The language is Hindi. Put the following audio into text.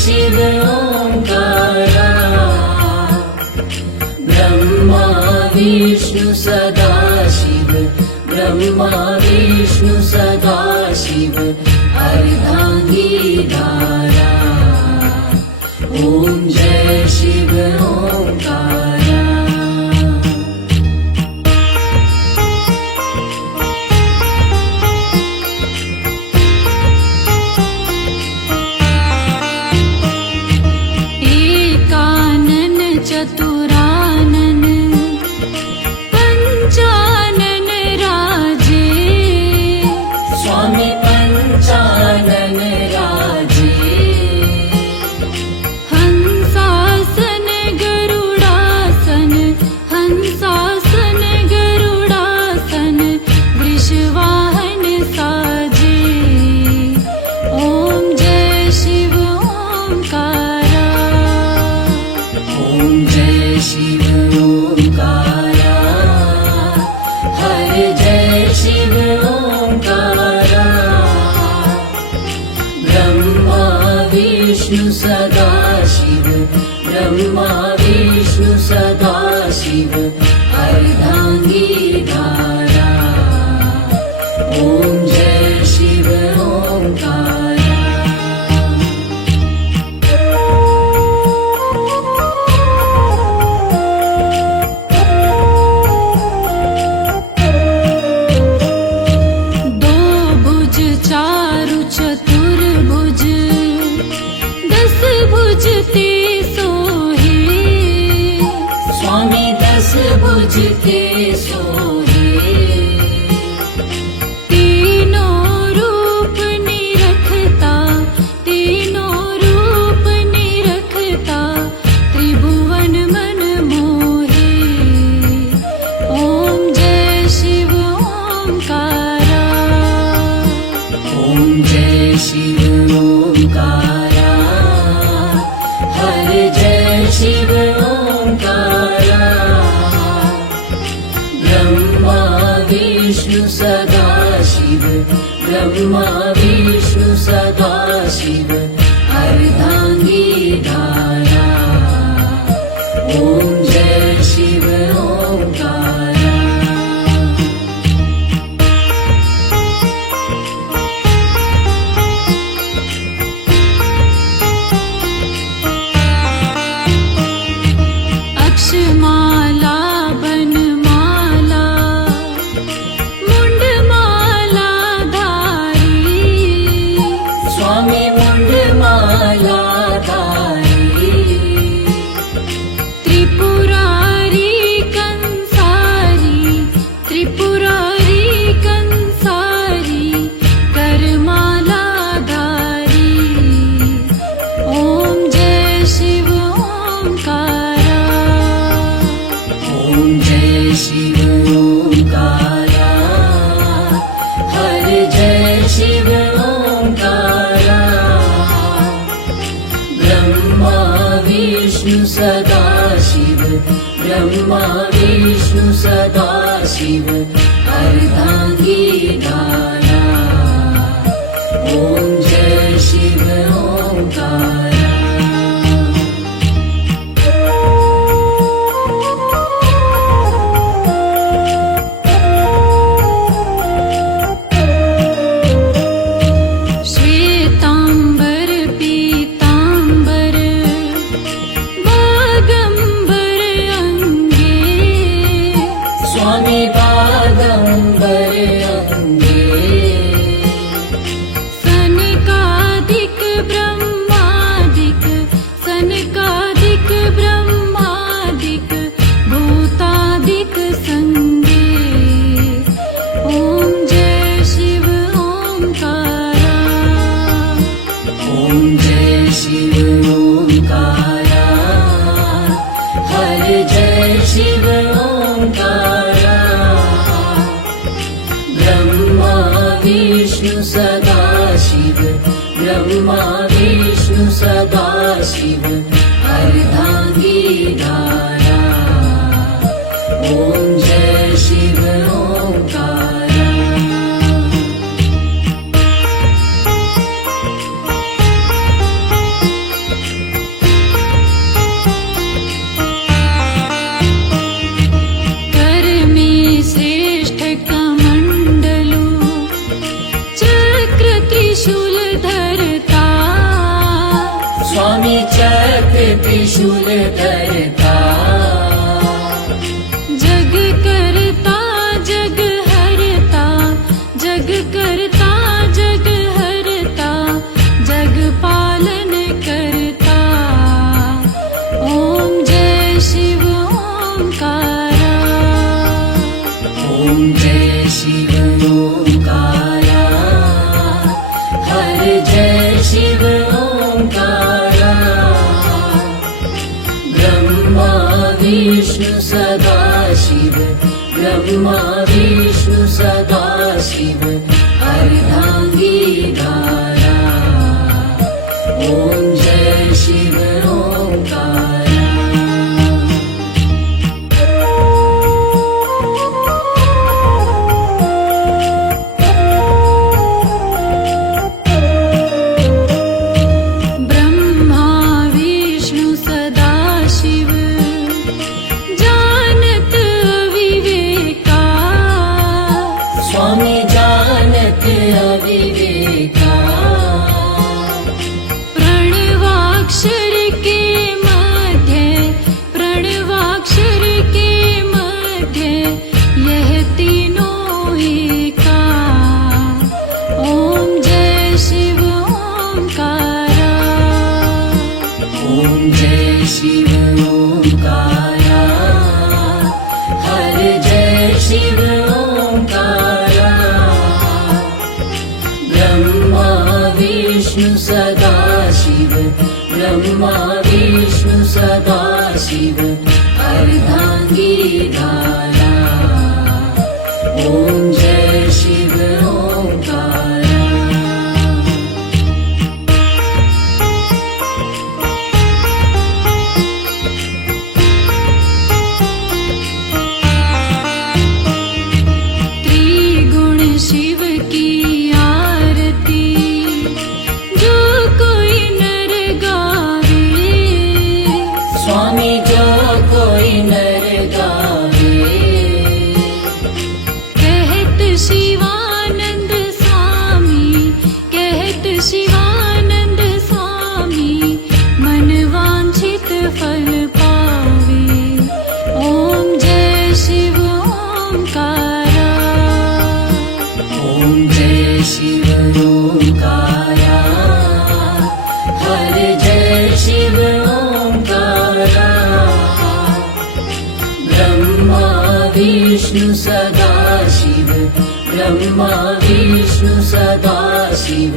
शिव ओंकारा ब्रह्मा विष्णु सदा शिव ब्रह्मा विष्णु सदा शिव अर्धांगी धारा ओम जय शिव ओंकारा। चतुरानन पंचानन राजे स्वामी पंचानन राजे हंसासन गरुडासन हंसासन गरुडासन वृषवाहन साजे ओम जय शिव ओंकारा ओम जय शिव ओंकारा हरे जय शिव ओंकारा ब्रह्मा विष्णु सदा शिव ब्रह्मा विष्णु सदा शिव अर्धांगी धारा ओम जय शिव ओंकारा। चारु चतुर्भुज दस भुज ते सोहे स्वामी दस भुज ते सोहे तीनों रूप निरखता तीनों रूप निरखता त्रिभुवन मन मोहे ओम जय शिव ओंकारा ओम जय शिव ओंकारा हरे जय शिव ओंकारा ब्रह्मा विष्णु सदा शिव ब्रह्मा विष्णु सदा शिव अर्धांगी धारा ओम जय शिव ओंकारा। अक्षमाला बनमाला मुंडमाला धारी स्वामी मुंडमाला धारी त्रिपुरारी कंसारी त्रिपुरारी कंसारी करमाला धारी ओम जय शिव ओंकारा ओम जय शिव ओंकारा हरे जय शिव ओंकारा ब्रह्मा विष्णु सदा शिव ब्रह्मा विष्णु सदा शिव अर्धांगी धारा ओम जय शिव ओंकारा। श्वेतांबर पीतांबर बागंबर अंगे स्वामी बागंबर अंगे सनकादिक ब्रह्मादिक सनकादिक ब्रह्मादिक भूतादिक संगे ओम जय शिव ओंकारा ओम जय शिव ओंकारा हरे जय शिव ओंकारा ब्रह्मा विष्णु सदा शिव ब्रह्मा विष्णु सदा शिव अर्धांगी धारा ओम जय शिव ओंकारा। त्रिशूल धरता जग करता जग हरता जग करता जग हरता जग पालन करता ओम जय शिव ओंकारा ओम जय शिव ओंकारा हर जय शिव ओंकारा ब्रह्मा विष्णु सदा शिव ब्रह्मा विष्णु सदा शिव अर्धांगी धारा ओम जय शिव ओंकारा ब्रह्मा विष्णु सदा शिव जानत अविवेका स्वामी जानत अविवेका प्रणवाक्षर के मध्य प्रणवाक्षर के मध्य यह तीनों एका ओम जय शिव ओंकारा ओम जय शिव ओंकारा हर जय शिव ओंकारा ब्रह्मा विष्णु सदा शिव ब्रह्मा विष्णु सदा शिव अर्धांगी धारा ओम जय शिव ओंकारा त्रिगुण शिव की आरती जो कोई नर गावे स्वामी जो कोई नर गावे कहत शिवानंद स्वामी कहत शिवानंद स्वामी मन वांछित फल पावे ओम जय शिव ओंकारा ओम जय शिव ओंकारा हर जय शिव ओंकारा ब्रह्मा विष्णु सदा शिव ब्रह्मा विष्णु सदा शिव